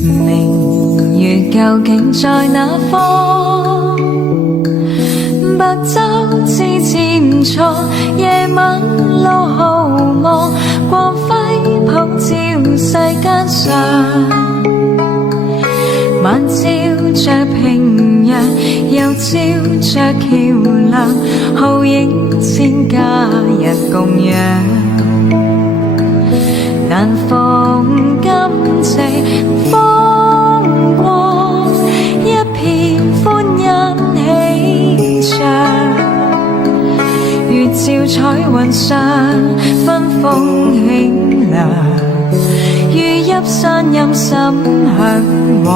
明月究竟在哪方？白晝自潛錯，夜晚路浩茫，光輝普照世間上。晚照着平陽，又照着橋梁，浩映千家人共養。但逢今夕風光，一片歡欣喜暢。月照彩雲上，分風輕涼，如入山陰心向往。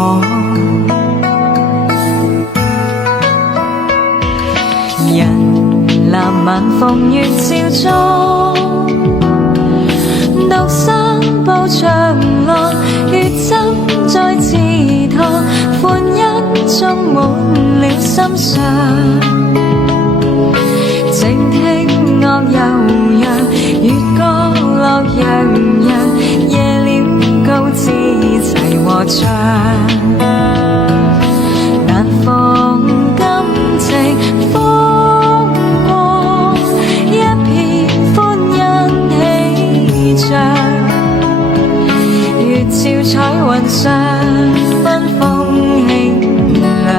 人藍晚逢月照中，獨身步長廊，月針在池塘，歡欣充滿了心上。靜聽樂悠揚，月光樂洋洋，夜了高枝齊和唱。但逢今夕風光，一片歡欣喜暢。月照彩雲上，分風輕涼，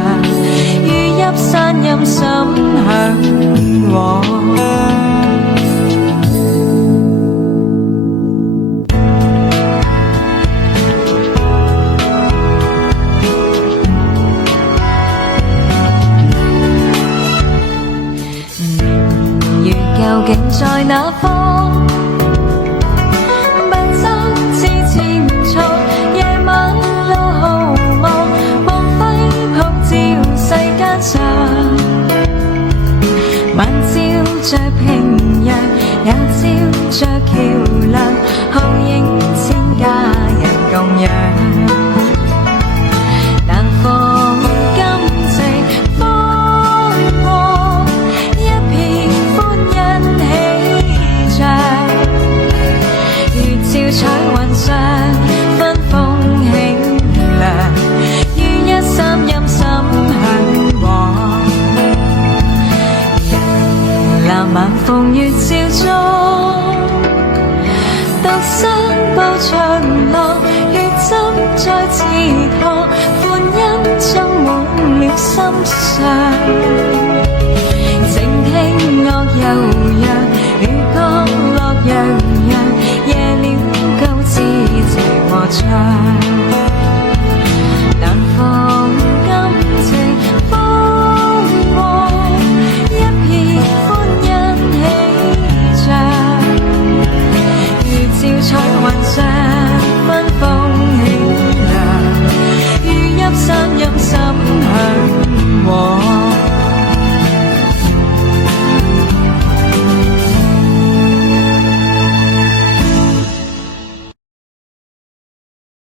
如入山陰心向往。明月究竟在哪方？白晝自潛錯，夜晚路浩茫，光輝普照世間上。晚照着平陽，也照着橋梁，浩映千家人共養。但逢今夕風光，一片歡欣喜暢。月照彩雲上，分風輕涼，於一三陰心向往。人藍晚逢月照中，獨身步長廊，月針在池塘，歡欣充滿了心上。靜聽樂悠揚，月光樂洋洋，夜了高枝齊和唱。